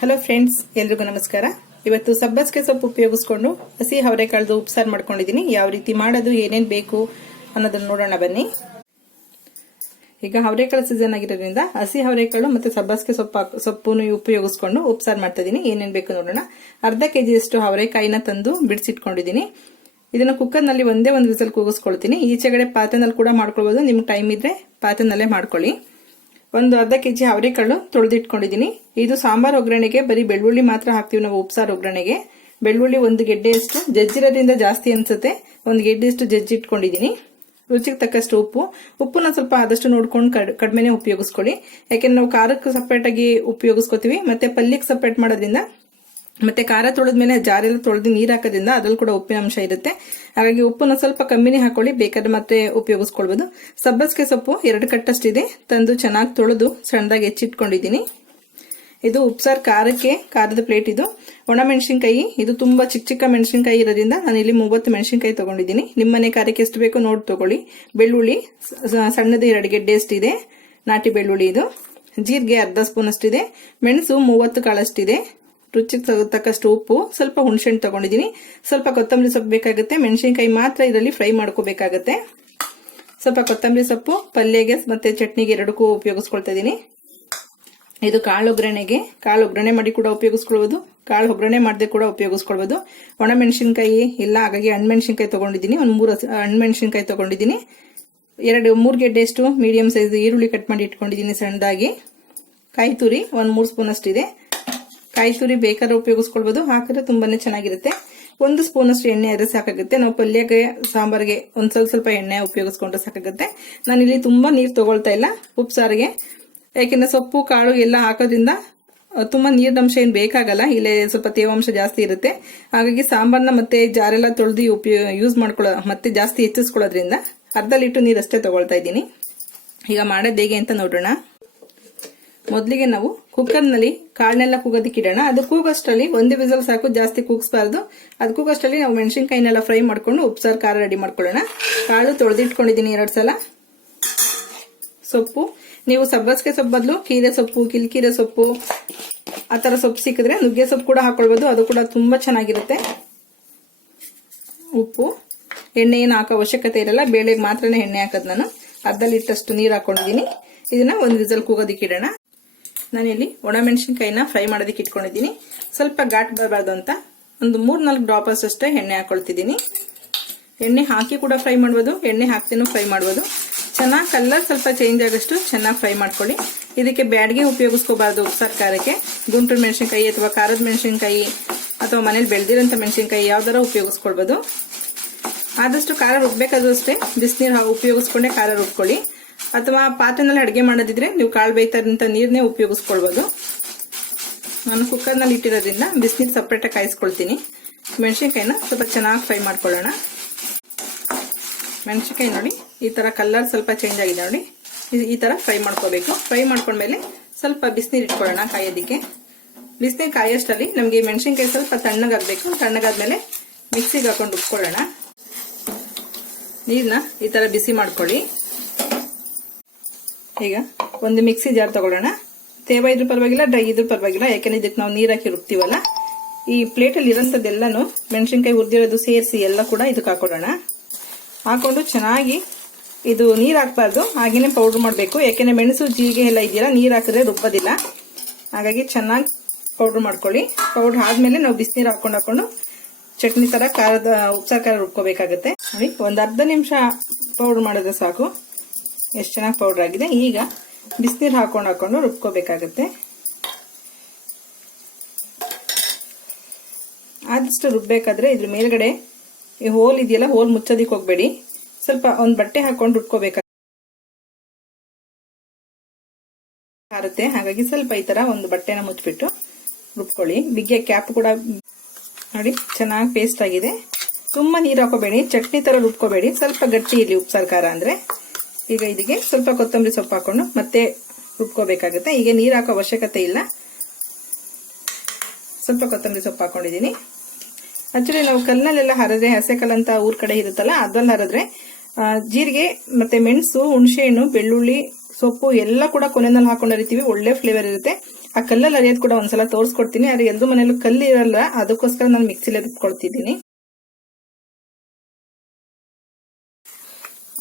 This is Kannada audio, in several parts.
ಹಲೋ ಫ್ರೆಂಡ್ಸ್, ಎಲ್ರಿಗೂ ನಮಸ್ಕಾರ. ಇವತ್ತು ಸಬ್ಬಸ್ಗೆ ಸೊಪ್ಪು ಉಪಯೋಗಿಸ್ಕೊಂಡು ಹಸಿ ಅವರೆಕಾಳದು ಉಪ್ಸಾರು ಮಾಡ್ಕೊಂಡಿದ್ದೀನಿ. ಯಾವ ರೀತಿ ಮಾಡೋದು, ಏನೇನು ಬೇಕು ಅನ್ನೋದನ್ನ ನೋಡೋಣ ಬನ್ನಿ. ಈಗ ಅವರೆಕಾಳು ಸೀಸನ್ ಆಗಿರೋದ್ರಿಂದ ಹಸಿ ಅವರೆಕಾಳು ಮತ್ತೆ ಸಬ್ಬಸ್ಗೆ ಸೊಪ್ಪನ್ನು ಉಪಯೋಗಿಸ್ಕೊಂಡು ಉಪ್ಸಾರು ಮಾಡ್ತಾ ಇದೀನಿ. ಏನೇನು ಬೇಕು ನೋಡೋಣ. ಅರ್ಧ ಕೆಜಿಯಷ್ಟು ಅವರೆಕಾಯಿನ ತಂದು ಬಿಡಿಸಿಟ್ಕೊಂಡಿದ್ದೀನಿ. ಇದನ್ನ ಕುಕ್ಕರ್ನಲ್ಲಿ ಒಂದೇ ಒಂದು ವಿಸಲ್ ಕೂಗಿಸ್ಕೊಳ್ತೀನಿ. ಈಚೆಗಡೆ ಪಾತ್ರೆನಲ್ಲಿ ಕೂಡ ಮಾಡ್ಕೊಳ್ಬಹುದು. ನಿಮ್ಗೆ ಟೈಮ್ ಇದ್ರೆ ಪಾತ್ರೆನಲ್ಲೇ ಮಾಡ್ಕೊಳ್ಳಿ. ಒಂದು ಅರ್ಧ ಕೆಜಿ ಅವರೆಕಾಳು ತೊಳೆದಿಟ್ಕೊಂಡಿದ್ದೀನಿ. ಇದು ಸಾಂಬಾರ್ ಒಗ್ಗರಣೆಗೆ ಬರೀ ಬೆಳ್ಳುಳ್ಳಿ ಮಾತ್ರ ಹಾಕ್ತೀವಿ ನಾವು ಉಪ್ಸಾರು ಒಗ್ಗರಣೆಗೆ. ಬೆಳ್ಳುಳ್ಳಿ ಒಂದು ಗೆಡ್ಡೆಯಷ್ಟು, ಜಜ್ಜಿರೋದ್ರಿಂದ ಜಾಸ್ತಿ ಅನ್ಸುತ್ತೆ, ಒಂದು ಗೆಡ್ಡೆಯಷ್ಟು ಜಜ್ಜಿಟ್ಕೊಂಡಿದ್ದೀನಿ. ರುಚಿಗೆ ತಕ್ಕಷ್ಟು ಉಪ್ಪನ್ನ ಸ್ವಲ್ಪ ಆದಷ್ಟು ನೋಡ್ಕೊಂಡು ಕಡಿಮೆನೆ ಉಪಯೋಗಿಸ್ಕೊಳ್ಳಿ. ಯಾಕೆಂದ್ರೆ ನಾವು ಖಾರಕ್ಕೆ ಸಪ್ರೇಟ್ ಆಗಿ ಉಪಯೋಗಿಸ್ಕೋತೀವಿ, ಮತ್ತೆ ಪಲ್ಯಕ್ಕೆ ಸಪ್ರೇಟ್ ಮಾಡೋದ್ರಿಂದ, ಮತ್ತೆ ಖಾರ ತೊಳೆದ್ಮೇಲೆ ಜಾರೆಲ್ಲ ತೊಳೆದು ನೀರು ಹಾಕೋದ್ರಿಂದ ಅದ್ರಲ್ಲಿ ಕೂಡ ಉಪ್ಪಿನ ಅಂಶ ಇರುತ್ತೆ. ಹಾಗಾಗಿ ಉಪ್ಪನ್ನ ಸ್ವಲ್ಪ ಕಮ್ಮಿನೇ ಹಾಕೊಳ್ಳಿ, ಬೇಕಾದ್ರೆ ಮತ್ತೆ ಉಪಯೋಗಿಸ್ಕೊಳ್ಬಹುದು. ಸಬ್ಬಸ್ಗೆ ಸೊಪ್ಪು 2 ಕಟ್ಟಷ್ಟಿದೆ, ತಂದು ಚೆನ್ನಾಗಿ ತೊಳೆದು ಸಣ್ಣದಾಗಿ ಹೆಚ್ಚಿಟ್ಕೊಂಡಿದ್ದೀನಿ. ಇದು ಉಪ್ಸಾರು ಖಾರದ ಪ್ಲೇಟ್. ಇದು ಒಣ ಮೆಣಸಿನ್ಕಾಯಿ, ಇದು ತುಂಬಾ ಚಿಕ್ಕ ಮೆಣಸಿನ್ಕಾಯಿ ಇರೋದ್ರಿಂದ ನಾನು ಇಲ್ಲಿ 30 ಮೆಣಸಿನ್ಕಾಯಿ ತಗೊಂಡಿದ್ದೀನಿ. ನಿಮ್ಮನೆ ಖಾರಕ್ಕೆ ಎಷ್ಟು ಬೇಕೋ ನೋಡಿ ತಗೊಳ್ಳಿ. ಬೆಳ್ಳುಳ್ಳಿ ಸಣ್ಣದು 2 ಗೆಡ್ಡೆ ಅಷ್ಟಿದೆ, ನಾಟಿ ಬೆಳ್ಳುಳ್ಳಿ. ಇದು ಜೀರಿಗೆ ಅರ್ಧ ಸ್ಪೂನ್ ಅಷ್ಟಿದೆ. ಮೆಣಸು 30 ಕಾಳಷ್ಟಿದೆ. ರುಚಿಗೆ ತಕ್ಕಷ್ಟು ಉಪ್ಪು, ಸ್ವಲ್ಪ ಹುಣಸೆಹಣ್ಣು ತಗೊಂಡಿದ್ದೀನಿ. ಸ್ವಲ್ಪ ಕೊತ್ತಂಬರಿ ಸೊಪ್ಪು ಬೇಕಾಗುತ್ತೆ. ಮೆಣಸಿನ್ಕಾಯಿ ಮಾತ್ರ ಇದರಲ್ಲಿ ಫ್ರೈ ಮಾಡ್ಕೋಬೇಕಾಗತ್ತೆ. ಸ್ವಲ್ಪ ಕೊತ್ತಂಬರಿ ಸೊಪ್ಪು ಪಲ್ಯಗೆ ಮತ್ತೆ ಚಟ್ನಿಗೆ ಎರಡಕ್ಕೂ ಉಪಯೋಗಿಸ್ಕೊಳ್ತಾ ಇದೀನಿ. ಇದು ಕಾಳು ಒಗ್ಗರಣೆ ಮಾಡಿ ಕೂಡ ಉಪಯೋಗಿಸ್ಕೊಳ್ಬಹುದು, ಕಾಳು ಒಗ್ಗರಣೆ ಮಾಡದೆ ಕೂಡ ಉಪಯೋಗಿಸ್ಕೊಳ್ಬಹುದು. ಒಣ ಮೆಣಸಿನ್ಕಾಯಿ ಇಲ್ಲ, ಹಾಗಾಗಿ ಹಣ್ಣುಮೆಣಸಿನ್ಕಾಯಿ ತಗೊಂಡಿದ್ದೀನಿ. ಒಂದು 3 ಹಣ್ಣುಮೆಣಸಿನ್ಕಾಯಿ ತಗೊಂಡಿದ್ದೀನಿ. 3 ಗೆಡ್ಡೆಯಷ್ಟು ಮೀಡಿಯಂ ಸೈಜ್ ಈರುಳ್ಳಿ ಕಟ್ ಮಾಡಿ ಇಟ್ಕೊಂಡಿದ್ದೀನಿ ಸಣ್ಣದಾಗಿ. ಕಾಯಿ ತುರಿ 3 ಸ್ಪೂನ್ ಅಷ್ಟಿದೆ. ಕಾಯಿ ತುರಿ ಬೇಕಾದ್ರೆ ಉಪಯೋಗಿಸ್ಕೊಳ್ಬಹುದು, ಹಾಕಿದ್ರೆ ತುಂಬಾನೇ ಚೆನ್ನಾಗಿರುತ್ತೆ. 1 ಸ್ಪೂನ್ ಅಷ್ಟು ಎಣ್ಣೆ ಆದ್ರೆ ಸಾಕಾಗುತ್ತೆ. ನಾವು ಪಲ್ಯಕ್ಕೆ ಸಾಂಬಾರ್ಗೆ ಒಂದ್ ಸ್ವಲ್ಪ ಎಣ್ಣೆ ಉಪಯೋಗಿಸ್ಕೊಂಡ್ರೆ ಸಾಕಾಗುತ್ತೆ. ನಾನು ಇಲ್ಲಿ ತುಂಬಾ ನೀರು ತಗೊಳ್ತಾ ಇಲ್ಲ ಉಪ್ಸಾರಿಗೆ, ಯಾಕೆಂದ್ರೆ ಸೊಪ್ಪು ಕಾಳು ಎಲ್ಲ ಹಾಕೋದ್ರಿಂದ ತುಂಬಾ ನೀರಿನಂಶ ಏನ್ ಬೇಕಾಗಲ್ಲ. ಇಲ್ಲಿ ಸ್ವಲ್ಪ ತೇವಾಂಶ ಜಾಸ್ತಿ ಇರುತ್ತೆ. ಹಾಗಾಗಿ ಸಾಂಬಾರ್ನ ಮತ್ತೆ ಜಾರೆಲ್ಲ ತೊಳೆದು ಯೂಸ್ ಮತ್ತೆ ಜಾಸ್ತಿ ಹೆಚ್ಚಿಸ್ಕೊಳ್ಳೋದ್ರಿಂದ ಅರ್ಧ ಲೀಟರ್ ನೀರಷ್ಟೇ ತಗೊಳ್ತಾ ಇದ್ದೀನಿ. ಈಗ ಮಾಡೋದು ಹೇಗೆ ಅಂತ ನೋಡೋಣ. ಮೊದಲಿಗೆ ನಾವು ಕುಕ್ಕರ್ನಲ್ಲಿ ಕಾಳನ್ನೆಲ್ಲ ಕೂಗೋದಕ್ಕೆ ಇಡೋಣ. ಅದು ಕೂಗೋಷ್ಟರಲ್ಲಿ 1 ವಿಸಲ್ ಸಾಕು, ಜಾಸ್ತಿ ಕೂಗಿಸಬಾರ್ದು. ಅದು ಕೂಗೋಷ್ಟರಲ್ಲಿ ನಾವು ಮೆಣಸಿನ್ಕಾಯಿನೆಲ್ಲ ಫ್ರೈ ಮಾಡ್ಕೊಂಡು ಉಪ್ಸಾರು ಖಾರ ರೆಡಿ ಮಾಡ್ಕೊಳ್ಳೋಣ. ಕಾಳು ತೊಳೆದಿಟ್ಕೊಂಡಿದ್ದೀನಿ 2 ಸಲ. ಸೊಪ್ಪು ನೀವು ಸಬ್ಬಸ್ಗೆ ಸೊಪ್ಪು ಬದಲು ಕೀರೆ ಸೊಪ್ಪು, ಕಿಲ್ಕೀರೆ ಸೊಪ್ಪು ಆ ತರ ಸೊಪ್ಪು ಸಿಕ್ಕಿದ್ರೆ ನುಗ್ಗೆ ಸೊಪ್ಪು ಕೂಡ ಹಾಕೊಳ್ಬಹುದು, ಅದು ಕೂಡ ತುಂಬಾ ಚೆನ್ನಾಗಿರುತ್ತೆ. ಉಪ್ಪು, ಎಣ್ಣೆ ಏನು ಹಾಕೋ ಅವಶ್ಯಕತೆ ಇರಲ್ಲ, ಬೇಳೆಗೆ ಮಾತ್ರನೇ ಎಣ್ಣೆ ಹಾಕೋದು. ನಾನು ಅರ್ಧ ಲೀಟರ್ ಅಷ್ಟು ನೀರು ಹಾಕೊಂಡಿದ್ದೀನಿ. ಇದನ್ನ 1 ವಿಸಲ್ ಕೂಗೋದಕ್ಕೆ ಇಡೋಣ. ನಾನಿಲ್ಲಿ ಒಣ ಮೆಣಸಿನ್ಕಾಯಿನ ಫ್ರೈ ಮಾಡೋದಕ್ಕೆ ಇಟ್ಕೊಂಡಿದ್ದೀನಿ. ಸ್ವಲ್ಪ ಘಾಟ್ ಬರಬಾರ್ದು ಅಂತ ಒಂದು 3-4 ಡ್ರಾಪರ್ಸ್ ಅಷ್ಟೇ ಎಣ್ಣೆ ಹಾಕೊಳ್ತಿದ್ದೀನಿ. ಎಣ್ಣೆ ಹಾಕಿ ಕೂಡ ಫ್ರೈ ಮಾಡ್ಬೋದು, ಎಣ್ಣೆ ಹಾಕ್ತೇನೂ ಫ್ರೈ ಮಾಡ್ಬೋದು. ಚೆನ್ನಾಗಿ ಕಲರ್ ಸ್ವಲ್ಪ ಚೇಂಜ್ ಆಗೋಷ್ಟು ಚೆನ್ನಾಗಿ ಫ್ರೈ ಮಾಡ್ಕೊಳ್ಳಿ. ಇದಕ್ಕೆ ಬ್ಯಾಡ್ಗೆ ಉಪಯೋಗಿಸ್ಕೋಬಾರ್ದು ಉಪ್ಸಾರು ಖಾರಕ್ಕೆ. ಗುಂಟೂರು ಮೆಣಸಿನ್ಕಾಯಿ ಅಥವಾ ಖಾರದ ಮೆಣಸಿನ್ಕಾಯಿ ಅಥವಾ ಮನೇಲಿ ಬೆಳೆದಿರೋಂಥ ಮೆಣಸಿನ್ಕಾಯಿ ಯಾವ್ದಾರ ಉಪಯೋಗಿಸ್ಕೊಳ್ಬೋದು. ಆದಷ್ಟು ಖಾರ ರುಬ್ಬೇಕಾದ್ರೂ ಅಷ್ಟೇ ಬಿಸಿನೀರು ಉಪಯೋಗಿಸ್ಕೊಂಡೆ ಖಾರ ರುಬ್ಕೊಳ್ಳಿ. ಅಥವಾ ಪಾತ್ರೆನಲ್ಲಿ ಅಡುಗೆ ಮಾಡೋದಿದ್ರೆ ನೀವು ಕಾಳು ಬೇಯ್ತಾರಂತ ನೀರನ್ನೇ ಉಪಯೋಗಿಸ್ಕೊಳ್ಬಹುದು. ನಾನು ಕುಕ್ಕರ್ನಲ್ಲಿ ಇಟ್ಟಿರೋದ್ರಿಂದ ಬಿಸಿನೀರು ಸಪ್ರೇಟ್ ಆಗಿ ಕಾಯಿಸ್ಕೊಳ್ತೀನಿ. ಮೆಣಸಿನ್ಕಾಯಿನ ಸ್ವಲ್ಪ ಚೆನ್ನಾಗಿ ಫ್ರೈ ಮಾಡ್ಕೊಳ್ಳೋಣ. ಮೆಣಸಿನ್ಕಾಯಿ ನೋಡಿ ಈ ತರ ಕಲರ್ ಸ್ವಲ್ಪ ಚೇಂಜ್ ಆಗಿದೆ ನೋಡಿ, ಈ ತರ ಫ್ರೈ ಮಾಡ್ಕೋಬೇಕು. ಫ್ರೈ ಮಾಡ್ಕೊಂಡ್ಮೇಲೆ ಸ್ವಲ್ಪ ಬಿಸಿನೀರು ಇಟ್ಕೊಳ್ಳೋಣ ಕಾಯೋದಿಕ್ಕೆ. ಬಿಸಿನೀರು ಕಾಯೋಷ್ಟರಲ್ಲಿ ನಮಗೆ ಮೆಣಸಿನ್ಕಾಯಿ ಸ್ವಲ್ಪ ತಣ್ಣಗಾಗಬೇಕು. ತಣ್ಣಗಾದ್ಮೇಲೆ ಮಿಕ್ಸಿಗೆ ಹಾಕೊಂಡು ರುಬ್ಕೊಳ್ಳೋಣ. ನೀರನ್ನ ಈ ತರ ಬಿಸಿ ಮಾಡ್ಕೊಳ್ಳಿ. ಈಗ ಒಂದು ಮಿಕ್ಸಿ ಜಾರ್ ತಗೊಳ್ಳೋಣ. ತೇವ ಇದ್ರೂ ಪರವಾಗಿಲ್ಲ, ಡ್ರೈ ಇದ್ರೂ ಪರವಾಗಿಲ್ಲ, ಯಾಕೆಂದ್ರೆ ಇದಕ್ಕೆ ನಾವು ನೀರು ಹಾಕಿ ರುಬ್ತೀವಲ್ಲ. ಈ ಪ್ಲೇಟಲ್ಲಿ ಇರೋಂಥದ್ದೆಲ್ಲಾನು ಮೆಣಸಿನ್ಕಾಯಿ ಹುರಿದಿರೋದು ಸೇರಿಸಿ ಎಲ್ಲ ಕೂಡ ಇದಕ್ಕೆ ಹಾಕೊಳ್ಳೋಣ. ಹಾಕೊಂಡು ಚೆನ್ನಾಗಿ ಇದು ನೀರು ಹಾಕಬಾರ್ದು, ಹಾಗೇನೆ ಪೌಡರ್ ಮಾಡಬೇಕು. ಯಾಕೆಂದ್ರೆ ಮೆಣಸು ಜೀರಿಗೆ ಎಲ್ಲ ಇದೆಯಲ್ಲ, ನೀರು ಹಾಕಿದ್ರೆ ರುಬ್ಬೋದಿಲ್ಲ. ಹಾಗಾಗಿ ಚೆನ್ನಾಗಿ ಪೌಡರ್ ಮಾಡ್ಕೊಳ್ಳಿ. ಪೌಡರ್ ಆದ್ಮೇಲೆ ನಾವು ಬಿಸಿನೀರು ಹಾಕೊಂಡು ಚಟ್ನಿ ತರ ಉಪ್ಸಾರು ಖಾರ ರುಬ್ಕೋಬೇಕಾಗುತ್ತೆ. ನೋಡಿ, ಒಂದು ಅರ್ಧ ನಿಮಿಷ ಪೌಡರ್ ಮಾಡಿದ್ರೆ ಸಾಕು. ಎಷ್ಟು ಚೆನ್ನಾಗಿ ಪೌಡರ್ ಆಗಿದೆ. ಈಗ ಬಿಸಿನೀರು ಹಾಕೊಂಡು ರುಬ್ಕೋಬೇಕಾಗತ್ತೆ. ಆದಷ್ಟು ರುಬ್ಬೇಕಾದ್ರೆ ಇದ್ರ ಮೇಲ್ಗಡೆ ಈ ಹೋಲ್ ಇದೆಯಲ್ಲ, ಹೋಲ್ ಮುಚ್ಚೋದಿಕ್ಕೆ ಹೋಗ್ಬೇಡಿ. ಸ್ವಲ್ಪ ಒಂದು ಬಟ್ಟೆ ಹಾಕೊಂಡು ರುಬ್ಕೋಬೇಕಾಗುತ್ತೆ. ಹಾಗಾಗಿ ಸ್ವಲ್ಪ ಈ ತರ ಒಂದು ಬಟ್ಟೆನ ಮುಚ್ಚಿಬಿಟ್ಟು ರುಬ್ಕೊಳ್ಳಿ. ಬಿಗ್ಗೆ ಕ್ಯಾಪ್ ಕೂಡ ನೋಡಿ ಚೆನ್ನಾಗಿ ಪೇಸ್ಟ್ ಆಗಿದೆ. ತುಂಬಾ ನೀರು ಹಾಕೋಬೇಡಿ, ಚಟ್ನಿ ತರ ರುಬ್ಕೋಬೇಡಿ, ಸ್ವಲ್ಪ ಗಟ್ಟಿ ಇರಲಿ ಉಪ್ಸಾರು ಖಾರ ಅಂದ್ರೆ. ಈಗ ಇದಕ್ಕೆ ಸ್ವಲ್ಪ ಕೊತ್ತಂಬರಿ ಸೊಪ್ಪು ಹಾಕೊಂಡು ಮತ್ತೆ ರುಬ್ಕೋಬೇಕಾಗುತ್ತೆ. ಈಗ ನೀರು ಹಾಕೋ ಅವಶ್ಯಕತೆ ಇಲ್ಲ. ಸ್ವಲ್ಪ ಕೊತ್ತಂಬರಿ ಸೊಪ್ಪು ಹಾಕೊಂಡಿದ್ದೀನಿ. ಆಕ್ಚುಲಿ ನಾವು ಕಲ್ಲಲ್ಲೆಲ್ಲ ಹರಿದ್ರೆ, ಹಸೆ ಕಲ್ಲು ಅಂತ ಊರ್ ಕಡೆ ಇರುತ್ತಲ್ಲ, ಅದ್ರಲ್ಲಿ ಹರಿದ್ರೆ ಜೀರಿಗೆ ಮತ್ತೆ ಮೆಣಸು, ಹುಣಸೆ ಹಣ್ಣು, ಬೆಳ್ಳುಳ್ಳಿ, ಸೊಪ್ಪು ಎಲ್ಲ ಕೂಡ ಕೊನೆಯಲ್ಲಿ ಹಾಕೊಂಡು ಅರಿತೀವಿ, ಒಳ್ಳೆ ಫ್ಲೇವರ್ ಇರುತ್ತೆ. ಆ ಕಲ್ಲಲ್ಲಿ ಅರಿಯೋದು ಕೂಡ ಒಂದ್ಸಲ ತೋರಿಸ್ಕೊಡ್ತೀನಿ. ಆದರೆ ಎಲ್ಲರೂ ಮನೇಲೂ ಕಲ್ಲು ಇರಲ್ಲ, ಅದಕ್ಕೋಸ್ಕರ ನಾನು ಮಿಕ್ಸಿಲೇ ರುಬ್ಕೊಳ್ತಿದ್ದೀನಿ.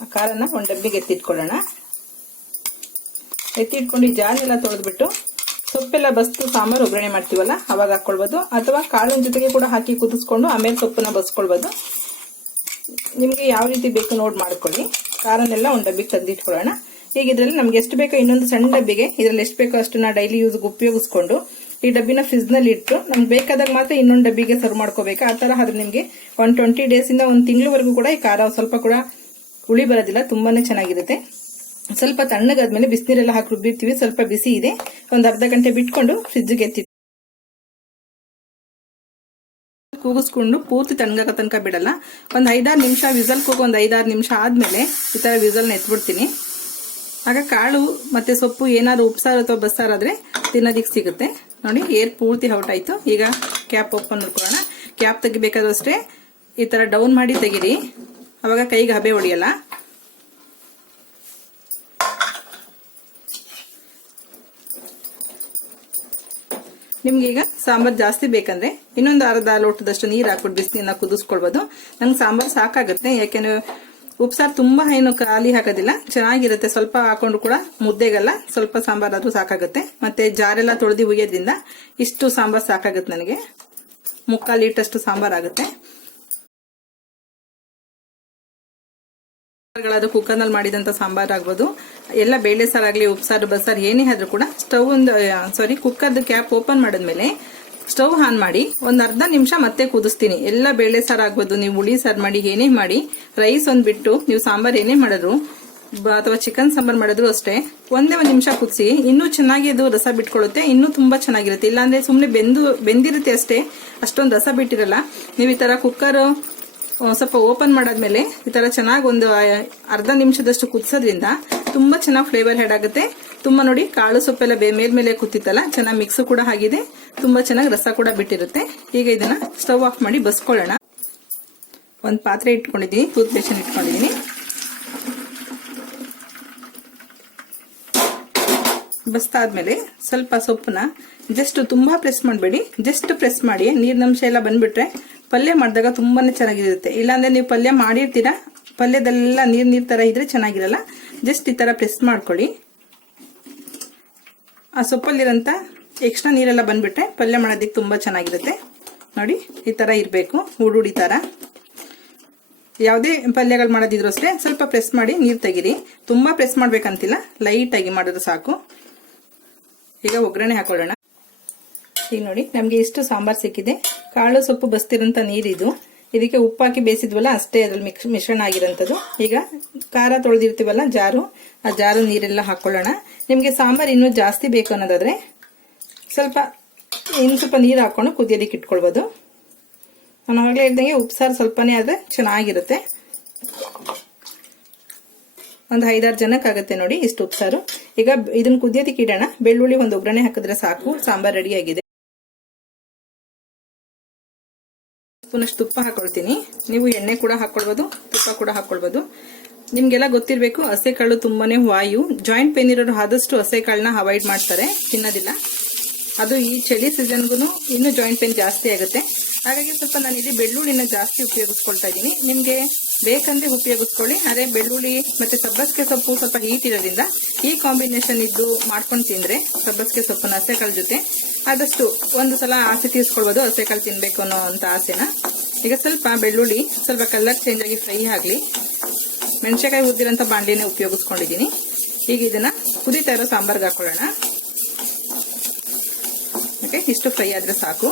ಆ ಖಾರನ ಒಂದು ಡಬ್ಬಿಗೆ ಎತ್ತಿಟ್ಕೊಳ್ಳೋಣ. ಎತ್ತಿಟ್ಕೊಂಡು ಜಾರೆಲ್ಲ ತೊಳೆದ್ಬಿಟ್ಟು ಸೊಪ್ಪೆಲ್ಲ ಬಸ್ತು ಸಾಂಬಾರು ಒಗ್ಗರಣೆ ಮಾಡ್ತೀವಲ್ಲ ಅವಾಗ ಹಾಕೊಳ್ಬೋದು, ಅಥವಾ ಕಾಳಿನ ಜೊತೆಗೆ ಕೂಡ ಹಾಕಿ ಕುದಿಸ್ಕೊಂಡು ಆಮೇಲೆ ಸೊಪ್ಪನ್ನ ಬಸ್ಕೊಳ್ಬೋದು. ನಿಮಗೆ ಯಾವ ರೀತಿ ಬೇಕು ನೋಡಿ ಮಾಡ್ಕೊಳ್ಳಿ. ಖಾರನೆಲ್ಲ ಒಂದು ಡಬ್ಬಿಗೆ ತಂದಿಟ್ಕೊಳ್ಳೋಣ. ಈಗ ಇದರಲ್ಲಿ ನಮ್ಗೆ ಎಷ್ಟು ಬೇಕೋ ಇನ್ನೊಂದು ಸಣ್ಣ ಡಬ್ಬಿಗೆ ಇದರಲ್ಲಿ ಎಷ್ಟು ಬೇಕೋ ಅಷ್ಟನ್ನ ಡೈಲಿ ಯೂಸ್ಗೆ ಉಪಯೋಗಿಸ್ಕೊಂಡು ಈ ಡಬ್ಬಿನ ಫ್ರಿಜ್ ನಲ್ಲಿ ಇಟ್ಟು ನಮ್ಗೆ ಬೇಕಾದಾಗ ಮಾತ್ರ ಇನ್ನೊಂದು ಡಬ್ಬಿಗೆ ಸರ್ವ್ ಮಾಡ್ಕೋಬೇಕು. ಆ ತರ ಆದ್ರೆ ನಿಮ್ಗೆ 120 days ಇಂದ 1 ತಿಂಗಳವರೆಗೂ ಕೂಡ ಈ ಖಾರ ಸ್ವಲ್ಪ ಕೂಡ ಹುಳಿ ಬರೋದಿಲ್ಲ, ತುಂಬಾನೇ ಚೆನ್ನಾಗಿರುತ್ತೆ. ಸ್ವಲ್ಪ ತಣ್ಣಗಾದ್ಮೇಲೆ ಬಿಸಿನೀರೆಲ್ಲ ಹಾಕಿ ರುಬ್ಬಿರ್ತೀವಿ, ಸ್ವಲ್ಪ ಬಿಸಿ ಇದೆ, ಒಂದು ಅರ್ಧ ಗಂಟೆ ಬಿಟ್ಕೊಂಡು ಫ್ರಿಜ್ಗೆ ಎತ್ತಿ ಕೂಗಿಸ್ಕೊಂಡು ಪೂರ್ತಿ ತಣ್ಣಗಾಗ ತನಕ ಬಿಡಲ್ಲ. ಒಂದು 5-6 ನಿಮಿಷ ವಿಸಲ್ ಕೂಗು, ಒಂದು 5-6 ನಿಮಿಷ ಆದ್ಮೇಲೆ ಈ ತರ ವಿಸಲ್ನ ಎತ್ಬಿಡ್ತೀನಿ. ಆಗ ಕಾಳು ಮತ್ತೆ ಸೊಪ್ಪು ಏನಾದ್ರು ಉಪ್ಸಾರು ಅಥವಾ ಬಸ್ಸಾರು ಆದ್ರೆ ತಿನ್ನೋದಿಕ್ ಸಿಗುತ್ತೆ. ನೋಡಿ ಏರ್ ಪೂರ್ತಿ ಔಟ್ ಆಯ್ತು. ಈಗ ಕ್ಯಾಪ್ ಓಪನ್ ಮಾಡ್ಕೊಳ್ಳೋಣ. ಕ್ಯಾಪ್ ತೆಗಿಬೇಕಾದ್ರೂ ಅಷ್ಟೇ ಈ ತರ ಡೌನ್ ಮಾಡಿ ತೆಗೀರಿ, ಅವಾಗ ಕೈಗೆ ಹಬೆ ಹೊಡಿಯಲ್ಲ. ನಿಮ್ಗೆ ಈಗ ಸಾಂಬಾರ್ ಜಾಸ್ತಿ ಬೇಕಂದ್ರೆ ಇನ್ನೊಂದು ಅರ್ಧ ಲೋಟದಷ್ಟು ನೀರು ಹಾಕ್ಬಿಟ್ಟು ಬಿಸಿನೀರನ್ನ ಕುದಿಸ್ಕೊಳ್ಬಹುದು. ನಂಗೆ ಸಾಂಬಾರ್ ಸಾಕಾಗುತ್ತೆ, ಯಾಕೆಂದ್ರೆ ಉಪ್ಸಾರು ತುಂಬಾ ಏನು ಖಾಲಿ ಹಾಕೋದಿಲ್ಲ, ಚೆನ್ನಾಗಿರುತ್ತೆ. ಸ್ವಲ್ಪ ಹಾಕೊಂಡು ಕೂಡ ಮುದ್ದೆಗಲ್ಲ, ಸ್ವಲ್ಪ ಸಾಂಬಾರಾದ್ರೂ ಸಾಕಾಗುತ್ತೆ. ಮತ್ತೆ ಜಾರೆಲ್ಲ ತೊಳೆದು ಹುಯ್ಯೋದ್ರಿಂದ ಇಷ್ಟು ಸಾಂಬಾರ್ ಸಾಕಾಗುತ್ತೆ ನನಗೆ. 3/4 ಲೀಟರ್ ಸಾಂಬಾರ್ ಆಗುತ್ತೆ. ಕುಕ್ಕರ್ ನಲ್ಲಿ ಮಾಡಿದಂತ ಸಾಂಬಾರ್ ಆಗ್ಬೋದು, ಎಲ್ಲ ಬೇಳೆ ಸಾರಾಗ್ಲಿ ಉಪ್ಸಾರು ಬಸ್ಸಾರು ಏನೇ ಆದ್ರೂ ಕೂಡ ಕುಕ್ಕರ್ದು ಕ್ಯಾಪ್ ಓಪನ್ ಮಾಡಿದ್ಮೇಲೆ ಸ್ಟವ್ ಆನ್ ಮಾಡಿ ಒಂದ್ ಅರ್ಧ ನಿಮಿಷ ಮತ್ತೆ ಕುದಿಸ್ತೀನಿ. ಎಲ್ಲ ಬೇಳೆ ಸಾರು ಆಗ್ಬೋದು, ನೀವು ಹುಳಿ ಸಾರು ಮಾಡಿ ಏನೇ ಮಾಡಿ, ರೈಸ್ ಒಂದ್ ಬಿಟ್ಟು ನೀವು ಸಾಂಬಾರ್ ಏನೇ ಮಾಡಿದ್ರು ಅಥವಾ ಚಿಕನ್ ಸಾಂಬಾರ್ ಮಾಡಿದ್ರು ಅಷ್ಟೇ ಒಂದೇ 1 ನಿಮಿಷ ಕುದಿಸಿ, ಇನ್ನೂ ಚೆನ್ನಾಗಿ ಅದು ರಸ ಬಿಟ್ಕೊಳ್ಳುತ್ತೆ, ಇನ್ನೂ ತುಂಬಾ ಚೆನ್ನಾಗಿರುತ್ತೆ. ಇಲ್ಲಾಂದ್ರೆ ಸುಮ್ನೆ ಬೆಂದಿರುತ್ತೆ ಅಷ್ಟೇ, ಅಷ್ಟೊಂದು ರಸ ಬಿಟ್ಟಿರಲ್ಲ. ನೀವು ಈ ತರ ಕುಕ್ಕರ್ ಸ್ವಲ್ಪ ಓಪನ್ ಮಾಡಾದ್ಮೇಲೆ ಈ ತರ ಚೆನ್ನಾಗಿ ಒಂದು ಅರ್ಧ ನಿಮಿಷದಷ್ಟು ಕುದಿಸೋದ್ರಿಂದ ತುಂಬಾ ಚೆನ್ನಾಗಿ ಫ್ಲೇವರ್ ಹೆಡ್ ಆಗುತ್ತೆ. ತುಂಬಾ ನೋಡಿ ಕಾಳು ಸೊಪ್ಪೆಲ್ಲ ಮೇಲ್ಮೇಲೆ ಕೂತಿತ್ತಲ್ಲ, ಚೆನ್ನಾಗಿ ಮಿಕ್ಸ್ ಕೂಡ ಆಗಿದೆ, ತುಂಬಾ ಚೆನ್ನಾಗಿ ರಸ ಕೂಡ ಬಿಟ್ಟಿರುತ್ತೆ. ಈಗ ಇದನ್ನ ಸ್ಟವ್ ಆಫ್ ಮಾಡಿ ಬಸ್ಕೊಳ್ಳೋಣ. ಒಂದು ಪಾತ್ರೆ ಇಟ್ಕೊಂಡಿದ್ದೀನಿ, ಟೂತ್ ಪೇಸ್ಟ್ ಇಟ್ಕೊಂಡಿದ್ದೀನಿ. ಬಸ್ತಾದ್ಮೇಲೆ ಸ್ವಲ್ಪ ಸೊಪ್ಪನ್ನ ಜಸ್ಟ್ ತುಂಬಾ ಪ್ರೆಸ್ ಮಾಡಬೇಡಿ, ಜಸ್ಟ್ ಪ್ರೆಸ್ ಮಾಡಿ, ನೀರಿನಂಶ ಎಲ್ಲ ಬಂದ್ಬಿಟ್ರೆ ಪಲ್ಯ ಮಾಡಿದಾಗ ತುಂಬಾನೇ ಚೆನ್ನಾಗಿರುತ್ತೆ. ಇಲ್ಲಾಂದ್ರೆ ನೀವು ಪಲ್ಯ ಮಾಡಿರ್ತೀರಾ, ಪಲ್ಯದೆಲ್ಲ ನೀರ್ ತರ ಇದ್ರೆ ಚೆನ್ನಾಗಿರಲ್ಲ. ಜಸ್ಟ್ ಈ ತರ ಪ್ರೆಸ್ ಮಾಡ್ಕೊಳ್ಳಿ. ಆ ಸೊಪ್ಪಲ್ಲಿರಂತ ಎಕ್ಸ್ಟ್ರಾ ನೀರೆಲ್ಲ ಬಂದ್ಬಿಟ್ರೆ ಪಲ್ಯ ಮಾಡೋದಕ್ಕೆ ತುಂಬಾ ಚೆನ್ನಾಗಿರುತ್ತೆ. ನೋಡಿ ಈ ತರ ಇರಬೇಕು, ಹುಡುಡಿ ತರ. ಯಾವುದೇ ಪಲ್ಯಗಳು ಮಾಡೋದಿದ್ರು ಅಷ್ಟೇ ಸ್ವಲ್ಪ ಪ್ರೆಸ್ ಮಾಡಿ ನೀರು ತೆಗಿರಿ. ತುಂಬಾ ಪ್ರೆಸ್ ಮಾಡ್ಬೇಕಂತಿಲ್ಲ, ಲೈಟ್ ಆಗಿ ಮಾಡಿದ್ರೆ ಸಾಕು. ಈಗ ಒಗ್ಗರಣೆ ಹಾಕೊಳ್ಳೋಣ. ಈಗ ನೋಡಿ ನಮ್ಗೆ ಇಷ್ಟು ಸಾಂಬಾರ್ ಸಿಕ್ಕಿದೆ. ಕಾಳು ಸೊಪ್ಪು ಬಸ್ತಿರಂತ ನೀರಿದು, ಇದಕ್ಕೆ ಉಪ್ಪು ಹಾಕಿ ಬೇಯಿಸಿದ್ವಲ್ಲ ಅಷ್ಟೇ ಅದ್ರಲ್ಲಿ ಮಿಶ್ರಣ ಆಗಿರೋಂಥದ್ದು. ಈಗ ಖಾರ ತೊಳೆದಿರ್ತೀವಲ್ಲ ಜಾರು, ಆ ಜಾರು ನೀರೆಲ್ಲ ಹಾಕೊಳ್ಳೋಣ. ನಿಮ್ಗೆ ಸಾಂಬಾರ್ ಇನ್ನೂ ಜಾಸ್ತಿ ಬೇಕು ಅನ್ನೋದಾದ್ರೆ ಇನ್ನು ಸ್ವಲ್ಪ ನೀರು ಹಾಕೊಂಡು ಕುದಿಯೋದಕ್ಕೆ ಇಟ್ಕೊಳ್ಬೋದು. ನಾನು ಆವಾಗಲೇ ಹೇಳ್ದಂಗೆ ಉಪ್ಸಾರು ಸ್ವಲ್ಪನೇ ಆದ್ರೆ ಚೆನ್ನಾಗಿರುತ್ತೆ. ಒಂದು 5-6 ಜನಕ್ಕಾಗತ್ತೆ ನೋಡಿ ಇಷ್ಟು ಉಪ್ಸಾರು. ಈಗ ಇದನ್ನ ಕುದಿಯೋದಕ್ಕೆ ಇಡೋಣ. ಬೆಳ್ಳುಳ್ಳಿ ಒಂದು ಒಗ್ಗರಣೆ ಹಾಕಿದ್ರೆ ಸಾಕು, ಸಾಂಬಾರ್ ರೆಡಿ ಆಗಿದೆ. ಸ್ಪೂನಷ್ಟು ತುಪ್ಪ ಹಾಕೊಳ್ತೀನಿ. ನೀವು ಎಣ್ಣೆ ಕೂಡ ಹಾಕೊಳ್ಬೋದು, ತುಪ್ಪ ಕೂಡ ಹಾಕೊಳ್ಬೋದು. ನಿಮ್ಗೆಲ್ಲ ಗೊತ್ತಿರಬೇಕು, ಹಸೆಕಾಳು ತುಂಬಾನೇ ವಾಯು. ಜಾಯಿಂಟ್ ಪೇನ್ ಇರೋರು ಆದಷ್ಟು ಹಸೆಕಾಳನ್ನ ಅವಾಯ್ಡ್ ಮಾಡ್ತಾರೆ, ತಿನ್ನೋದಿಲ್ಲ. ಅದು ಈ ಚಳಿ ಸೀಸನ್ಗೂ ಇನ್ನೂ ಜಾಯಿಂಟ್ ಪೇನ್ ಜಾಸ್ತಿ ಆಗುತ್ತೆ. ಹಾಗಾಗಿ ಸ್ವಲ್ಪ ನಾನು ಇಲ್ಲಿ ಬೆಳ್ಳುಳ್ಳಿನ ಜಾಸ್ತಿ ಉಪಯೋಗಿಸ್ಕೊಳ್ತಾ ಇದ್ದೀನಿ. ನಿಮ್ಗೆ ಬೇಕಂದ್ರೆ ಉಪಯೋಗಿಸ್ಕೊಳ್ಳಿ. ಅದೇ ಬೆಳ್ಳುಳ್ಳಿ ಮತ್ತೆ ಸಬ್ಬಸ್ಗೆ ಸೊಪ್ಪು ಸ್ವಲ್ಪ ಹೀಟ್ ಇರೋದ್ರಿಂದ ಈ ಕಾಂಬಿನೇಷನ್ ಇದ್ದು ಮಾಡ್ಕೊಂಡು ತಿಂದ್ರೆ ಸಬ್ಬಸ್ಗೆ ಸೊಪ್ಪನ್ನ ಹಸೆಕಾಳು ಜೊತೆ ಆದಷ್ಟು ಒಂದು ಸಲ ಆಸೆ ತೀರ್ಸ್ಕೊಳ್ಬೋದು, ಹಸೆಕಾಳು ತಿನ್ಬೇಕು ಅನ್ನೋ ಅಂತ ಆಸೆನ. ಈಗ ಸ್ವಲ್ಪ ಬೆಳ್ಳುಳ್ಳಿ ಸ್ವಲ್ಪ ಕಲರ್ ಚೇಂಜ್ ಆಗಿ ಫ್ರೈ ಆಗ್ಲಿ. ಮೆಣಸಿನಕಾಯಿ ಹುರಿದಿರೋಂಥ ಬಾಂಡ್ಲಿನೇ ಉಪಯೋಗಿಸ್ಕೊಂಡಿದ್ದೀನಿ. ಈಗ ಇದನ್ನ ಕುದೀತಾ ಇರೋ ಸಾಂಬಾರ್ಗೆ ಹಾಕೊಳ್ಳೋಣ. ಓಕೆ, ಇಷ್ಟು ಫ್ರೈ ಆದ್ರೆ ಸಾಕು.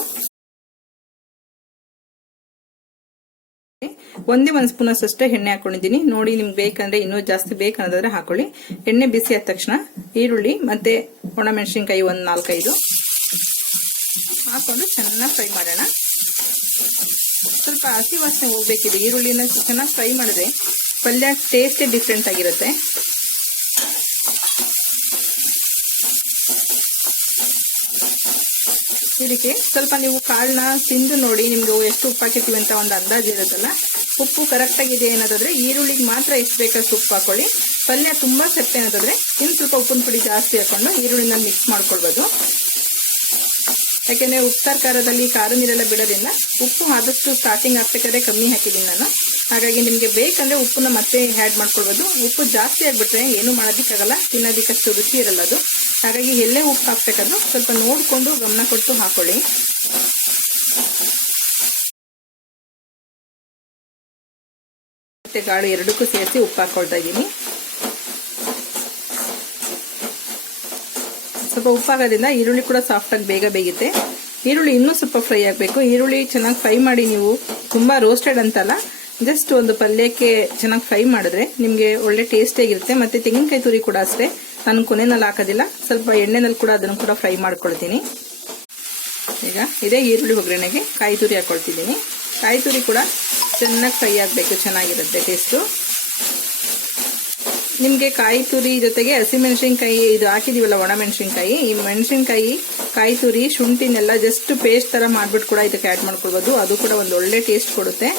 ಒಂದೇ 1 ಸ್ಪೂನ್ ಅಷ್ಟೇ ಎಣ್ಣೆ ಹಾಕೊಂಡಿದ್ದೀನಿ. ನೋಡಿ ನಿಮ್ಗೆ ಬೇಕಂದ್ರೆ ಇನ್ನೂ ಜಾಸ್ತಿ ಬೇಕನ್ನೋದಾದ್ರೆ ಹಾಕೊಳ್ಳಿ. ಎಣ್ಣೆ ಬಿಸಿ ಆದ ತಕ್ಷಣ ಈರುಳ್ಳಿ ಮತ್ತೆ ಒಣಮೆಣಸಿನ್ಕಾಯಿ ಒಂದು 4-5 ಹಾಕೊಂಡು ಚೆನ್ನಾಗಿ ಫ್ರೈ ಮಾಡೋಣ. ಸ್ವಲ್ಪ ಹಸಿ ವಾಸನೆ ಹೋಗ್ಬೇಕಿದೆ. ಈರುಳ್ಳಿನ ಚೆನ್ನಾಗಿ ಫ್ರೈ ಮಾಡಿದ್ರೆ ಪಲ್ಯ ಟೇಸ್ಟೇ ಡಿಫ್ರೆಂಟ್ ಆಗಿರುತ್ತೆ. ಇದಕ್ಕೆ ಸ್ವಲ್ಪ ನೀವು ಕಾಳನ್ನ ತಿಂದು ನೋಡಿ, ನಿಮ್ಗೆ ಎಷ್ಟು ಉಪ್ಪು ಹಾಕಿರ್ತೀವಿ ಅಂತ ಒಂದು ಅಂದಾಜು ಇರುತ್ತಲ್ಲ. ಉಪ್ಪು ಕರೆಕ್ಟ್ ಆಗಿದೆ ಅನ್ನೋದಾದ್ರೆ ಈರುಳ್ಳಿಗೆ ಮಾತ್ರ ಎಷ್ಟು ಬೇಕಷ್ಟು ಉಪ್ಪು ಹಾಕೊಳ್ಳಿ. ಪಲ್ಯ ತುಂಬಾ ಸಪ್ಪೆ ಅನ್ನೋದಾದ್ರೆ ಇನ್ನು ಸ್ವಲ್ಪ ಉಪ್ಪಿನ ಪುಡಿ ಜಾಸ್ತಿ ಹಾಕೊಂಡು ಈರುಳ್ಳಿನ ಮಿಕ್ಸ್ ಮಾಡ್ಕೊಳ್ಬೋದು. ಯಾಕೆಂದರೆ ಉಪ್ಸಾರು ಖಾರದಲ್ಲಿ ಖಾರ ನೀರೆಲ್ಲ ಬಿಡೋದ್ರಿಂದ ಉಪ್ಪು ಆದಷ್ಟು ಸ್ಟಾರ್ಟಿಂಗ್ ಹಾಕ್ಬೇಕಾದ್ರೆ ಕಮ್ಮಿ ಹಾಕಿದ್ದೀನಿ ನಾನು. ಹಾಗಾಗಿ ನಿಮಗೆ ಬೇಕಂದರೆ ಉಪ್ಪನ್ನ ಮತ್ತೆ ಆ್ಯಡ್ ಮಾಡ್ಕೊಳ್ಬೋದು. ಉಪ್ಪು ಜಾಸ್ತಿ ಆಗಿಬಿಟ್ರೆ ಏನೂ ಮಾಡೋದಕ್ಕಾಗಲ್ಲ, ತಿನ್ನೋದಕ್ಕಷ್ಟು ರುಚಿ ಇರಲ್ಲ ಅದು. ಹಾಗಾಗಿ ಎಲ್ಲೇ ಉಪ್ಪು ಹಾಕ್ಬೇಕಾದ್ರೂ ಸ್ವಲ್ಪ ನೋಡಿಕೊಂಡು ಗಮನ ಕೊಟ್ಟು ಹಾಕೊಳ್ಳಿ. ಮತ್ತೆ ಕಾಳು ಎರಡಕ್ಕೂ ಸೇರಿಸಿ ಉಪ್ಪು ಹಾಕೊಳ್ತಾ ಇದ್ದೀನಿ. ಸ್ವಲ್ಪ ಉಪ್ಪು ಹಾಕೋದ್ರಿಂದ ಈರುಳ್ಳಿ ಕೂಡ ಸಾಫ್ಟಾಗಿ ಬೇಗ ಬೇಯುತ್ತೆ. ಈರುಳ್ಳಿ ಇನ್ನೂ ಸ್ವಲ್ಪ ಫ್ರೈ ಆಗಬೇಕು. ಈರುಳ್ಳಿ ಚೆನ್ನಾಗಿ ಫ್ರೈ ಮಾಡಿ, ನೀವು ತುಂಬ ರೋಸ್ಟೆಡ್ ಅಂತಲ್ಲ, ಜಸ್ಟ್ ಒಂದು ಪಲ್ಯಕ್ಕೆ ಚೆನ್ನಾಗಿ ಫ್ರೈ ಮಾಡಿದ್ರೆ ನಿಮಗೆ ಒಳ್ಳೆ ಟೇಸ್ಟ್ ಆಗಿರುತ್ತೆ. ಮತ್ತೆ ತೆಂಗಿನಕಾಯಿ ತುರಿ ಕೂಡ ಅಷ್ಟೇ, ನಾನು ಕೊನೆಯಲ್ಲಿ ಹಾಕೋದಿಲ್ಲ, ಸ್ವಲ್ಪ ಎಣ್ಣೆನಲ್ಲಿ ಕೂಡ ಅದನ್ನು ಕೂಡ ಫ್ರೈ ಮಾಡ್ಕೊಳ್ತೀನಿ. ಈಗ ಇದೇ ಈರುಳ್ಳಿ ಒಗ್ಗರಣೆಗೆ ಕಾಯಿ ತುರಿ ಹಾಕೊಳ್ತಿದ್ದೀನಿ. ಕಾಯಿ ತುರಿ ಕೂಡ ಚೆನ್ನಾಗಿ ಫ್ರೈ ಆಗಬೇಕು, ಚೆನ್ನಾಗಿರುತ್ತೆ ಟೇಸ್ಟು. ನಿಮಗೆ ಕಾಯಿ ತುರಿ ಜೊತೆಗೆ ಹಸಿಮೆಣಸಿನ್ಕಾಯಿ ಇದು ಹಾಕಿದೀವಲ್ಲ, ಒಣ ಮೆಣಸಿನ್ಕಾಯಿ, ಈ ಮೆಣಸಿನ್ಕಾಯಿ, ಕಾಯಿ ತುರಿ, ಶುಂಠಿನೆಲ್ಲ ಜಸ್ಟ್ ಪೇಸ್ಟ್ ತರ ಮಾಡ್ಬಿಟ್ಟು ಕೂಡ ಇದಕ್ಕೆ ಆ್ಯಡ್ ಮಾಡ್ಕೊಳ್ಬೋದು. ಅದು ಕೂಡ ಒಂದು ಒಳ್ಳೆ ಟೇಸ್ಟ್ ಕೊಡುತ್ತೆ.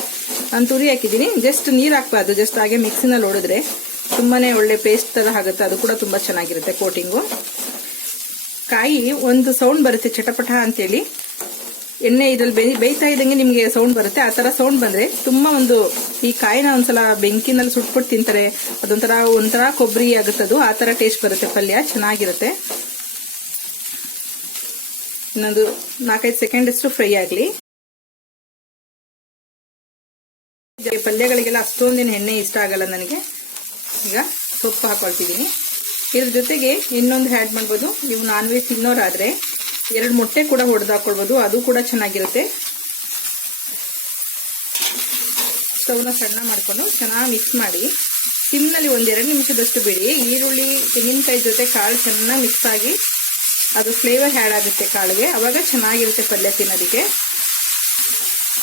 ನಾನು ತುರಿ ಹಾಕಿದ್ದೀನಿ, ಜಸ್ಟ್ ನೀರು ಹಾಕ್ಬಾರ್ದು, ಜಸ್ಟ್ ಹಾಗೆ ಮಿಕ್ಸಿನಲ್ಲಿ ಹೊಡೆದ್ರೆ ತುಂಬಾನೇ ಒಳ್ಳೆ ಪೇಸ್ಟ್ ತರ ಆಗುತ್ತೆ. ಅದು ಕೂಡ ತುಂಬಾ ಚೆನ್ನಾಗಿರುತ್ತೆ ಕೋಟಿಂಗು. ಕಾಯಿ ಒಂದು ಸೌಂಡ್ ಬರುತ್ತೆ ಚಟಪಟ ಅಂತೇಳಿ, ಎಣ್ಣೆ ಇದ್ರಲ್ಲಿ ಬೇಯ್ತಾ ಇದ್ದಂಗೆ ನಿಮಗೆ ಸೌಂಡ್ ಬರುತ್ತೆ. ಆ ತರ ಸೌಂಡ್ ಬಂದ್ರೆ ತುಂಬಾ ಈ ಕಾಯಿನ ಒಂದ್ಸಲ ಬೆಂಕಿನಲ್ಲಿ ಸುಟ್ಬಿಟ್ಟು ತಿಂತಾರೆ, ಒಂಥರ ಕೊಬ್ಬರಿ ಆಗುತ್ತದು, ಆ ತರ ಟೇಸ್ಟ್ ಬರುತ್ತೆ. ಪಲ್ಯ ಚೆನ್ನಾಗಿರುತ್ತೆ. ಇನ್ನೊಂದು 4-5 ಸೆಕೆಂಡ್ ಅಷ್ಟು ಫ್ರೈ ಆಗಲಿ. ಪಲ್ಯಗಳಿಗೆಲ್ಲ ಅಷ್ಟೊಂದಿನ ಎಣ್ಣೆ ಇಷ್ಟ ಆಗಲ್ಲ ನನಗೆ. ಈಗ ಸೊಪ್ಪು ಹಾಕೊಳ್ತಿದ್ದೀನಿ. ಇದ್ರ ಜೊತೆಗೆ ಇನ್ನೊಂದು ಆ್ಯಡ್ ಮಾಡ್ಬೋದು, ನೀವು ನಾನ್ ವೆಜ್ ತಿನ್ನೋರಾದ್ರೆ 2 ಮೊಟ್ಟೆ ಕೂಡ ಹೊಡೆದು ಹಾಕೊಳ್ಬೋದು, ಅದು ಕೂಡ ಚೆನ್ನಾಗಿರುತ್ತೆ. ಸ್ಟವ್ನ ಸಣ್ಣ ಮಾಡ್ಕೊಂಡು ಚೆನ್ನಾಗಿ ಮಿಕ್ಸ್ ಮಾಡಿ ಸಿಮ್ನಲ್ಲಿ 1-2 ನಿಮಿಷದಷ್ಟು ಬಿಡಿ. ಈರುಳ್ಳಿ ತೆಂಗಿನಕಾಯಿ ಜೊತೆ ಕಾಳು ಚೆನ್ನಾಗಿ ಮಿಕ್ಸ್ ಆಗಿ ಅದು ಫ್ಲೇವರ್ ಆ್ಯಡ್ ಆಗುತ್ತೆ ಕಾಳಿಗೆ, ಅವಾಗ ಚೆನ್ನಾಗಿರುತ್ತೆ ಪಲ್ಯ ತಿನ್ನೋದಕ್ಕೆ.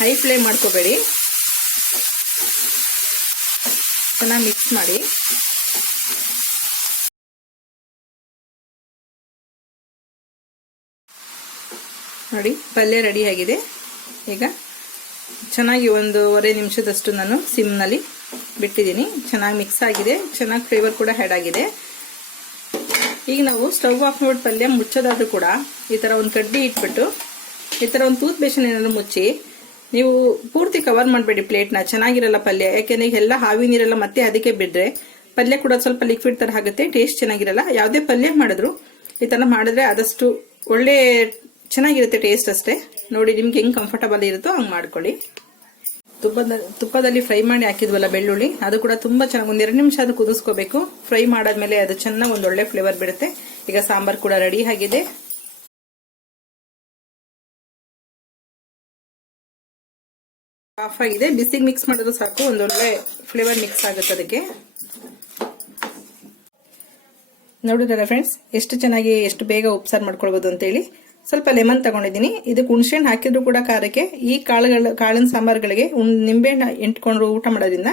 ಹೈ ಫ್ಲೇಮ್ ಮಾಡ್ಕೋಬೇಡಿ, ಚೆನ್ನಾಗಿ ಮಿಕ್ಸ್ ಮಾಡಿ. ನೋಡಿ ಪಲ್ಯ ರೆಡಿ ಆಗಿದೆ. ಈಗ ಚೆನ್ನಾಗಿ 1.5 ನಿಮಿಷದಷ್ಟು ನಾನು ಸಿಮ್ನಲ್ಲಿ ಬಿಟ್ಟಿದ್ದೀನಿ. ಚೆನ್ನಾಗಿ ಮಿಕ್ಸ್ ಆಗಿದೆ, ಚೆನ್ನಾಗಿ ಫ್ಲೇವರ್ ಕೂಡ ಆ್ಯಡ್ ಆಗಿದೆ. ಈಗ ನಾವು ಸ್ಟವ್ ಆಫ್ ಮಾಡಿ ಪಲ್ಯ ಮುಚ್ಚೋದಾದ್ರೂ ಕೂಡ ಈ ಥರ ಒಂದು ಕಡ್ಡಿ ಇಟ್ಬಿಟ್ಟು ಈ ಥರ ಒಂದು ಟೂತ್ ಬ್ರಷ್ ಏನಾದ್ರು ಮುಚ್ಚಿ, ನೀವು ಪೂರ್ತಿ ಕವರ್ ಮಾಡಬೇಡಿ ಪ್ಲೇಟ್ನ, ಚೆನ್ನಾಗಿರಲ್ಲ ಪಲ್ಯ. ಯಾಕೆಂದ್ರೆ ಎಲ್ಲ ಹಾವಿ ನೀರೆಲ್ಲ ಮತ್ತೆ ಅದಕ್ಕೆ ಬಿಡ್ರೆ ಪಲ್ಯ ಕೂಡ ಸ್ವಲ್ಪ ಲಿಕ್ವಿಡ್ ತರ ಆಗುತ್ತೆ, ಟೇಸ್ಟ್ ಚೆನ್ನಾಗಿರಲ್ಲ. ಯಾವುದೇ ಪಲ್ಯ ಮಾಡಿದ್ರು ಈ ಥರ ಮಾಡಿದ್ರೆ ಆದಷ್ಟು ಒಳ್ಳೆ ಚೆನ್ನಾಗಿರುತ್ತೆ ಟೇಸ್ಟ್ ಅಷ್ಟೇ. ನೋಡಿ ನಿಮ್ಗೆ ಹೆಂಗ್ ಕಂಫರ್ಟಬಲ್ ಇರುತ್ತೋ ಹಂಗೆ ಮಾಡ್ಕೊಳ್ಳಿ. ತುಪ್ಪದಲ್ಲಿ ಫ್ರೈ ಮಾಡಿ ಹಾಕಿದ್ವಲ್ಲ ಬೆಳ್ಳುಳ್ಳಿ, ಅದು ಕೂಡ ತುಂಬಾ ಚೆನ್ನಾಗಿ 1-2 ನಿಮಿಷ ಅದು ಕುದಿಸ್ಕೋಬೇಕು. ಫ್ರೈ ಮಾಡಾದ್ಮೇಲೆ ಅದು ಚೆನ್ನಾಗಿ ಒಂದು ಒಳ್ಳೆ ಫ್ಲೇವರ್ ಬಿಡುತ್ತೆ. ಈಗ ಸಾಂಬಾರ್ ಕೂಡ ರೆಡಿ ಆಗಿದೆ. ಆಫ್ ಆಗಿದೆ. ಬಿಸಿಗೆ ಮಿಕ್ಸ್ ಮಾಡೋದು ಸಾಕು, ಒಂದೊಳ್ಳೆ ಫ್ಲೇವರ್ ಮಿಕ್ಸ್ ಆಗುತ್ತೆ ಅದಕ್ಕೆ. ನೋಡಿದ್ರಲ್ಲ ಫ್ರೆಂಡ್ಸ್, ಎಷ್ಟು ಚೆನ್ನಾಗಿ ಎಷ್ಟು ಬೇಗ ಉಪ್ಸಾರು ಮಾಡ್ಕೊಳ್ಬೋದು ಅಂತೇಳಿ. ಸ್ವಲ್ಪ ಲೆಮನ್ ತಗೊಂಡಿದ್ದೀನಿ. ಇದಕ್ಕೆ ಹುಣಸೆಹಣ್ಣು ಹಾಕಿದ್ರು ಕೂಡ ಖಾರಕ್ಕೆ ಈ ಕಾಳಿನ ಸಾಂಬಾರುಗಳಿಗೆ ನಿಂಬೆಹಣ್ಣು ಎಂಟ್ಕೊಂಡು ಊಟ ಮಾಡೋದ್ರಿಂದ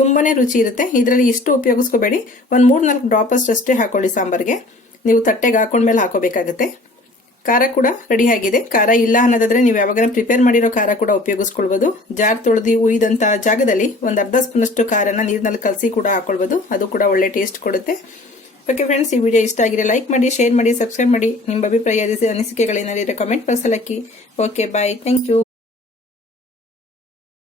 ತುಂಬಾನೇ ರುಚಿ ಇರುತ್ತೆ. ಇದರಲ್ಲಿ ಇಷ್ಟು ಉಪಯೋಗಿಸ್ಕೋಬೇಡಿ, ಒಂದು 3-4 ಡ್ರಾಪ್ ಅಷ್ಟೇ ಹಾಕೊಳ್ಳಿ ಸಾಂಬಾರ್ಗೆ. ನೀವು ತಟ್ಟೆಗೆ ಹಾಕೊಂಡ್ಮೇಲೆ ಹಾಕೋಬೇಕಾಗುತ್ತೆ. ಖಾರ ಕೂಡ ರೆಡಿ ಆಗಿದೆ. ಖಾರ ಇಲ್ಲ ಅನ್ನೋದಾದ್ರೆ ನೀವು ಯಾವಾಗ ಪ್ರಿಪೇರ್ ಮಾಡಿರೋ ಖಾರ ಕೂಡ ಉಪಯೋಗಿಸ್ಕೊಳ್ಬಹುದು. ಜಾರ್ ತೊಳೆದು ಉಯ್ದಂತ ಜಾಗದಲ್ಲಿ ಒಂದು ಅರ್ಧ ಸ್ಪೂನ್ ಅಷ್ಟು ಖಾರನ ನೀರಿನಲ್ಲಿ ಕಲಸಿ ಕೂಡ ಹಾಕೊಳ್ಬಹುದು, ಅದು ಕೂಡ ಒಳ್ಳೆ ಟೇಸ್ಟ್ ಕೊಡುತ್ತೆ. ಓಕೆ ಫ್ರೆಂಡ್ಸ್, ಈ ವಿಡಿಯೋ ಇಷ್ಟ ಆಗಿದೆ ಲೈಕ್ ಮಾಡಿ, ಶೇರ್ ಮಾಡಿ, ಸಬ್ಸ್ಕ್ರೈಬ್ ಮಾಡಿ. ನಿಮ್ಮ ಅಭಿಪ್ರಾಯ ಅನಿಸಿಕೆಗಳೇನಾದ್ರೆ ಕಮೆಂಟ್ ಬಾಕ್ಸ್ ಅಲ್ಲಿ ಹಾಕಿ. Okay bye, thank you.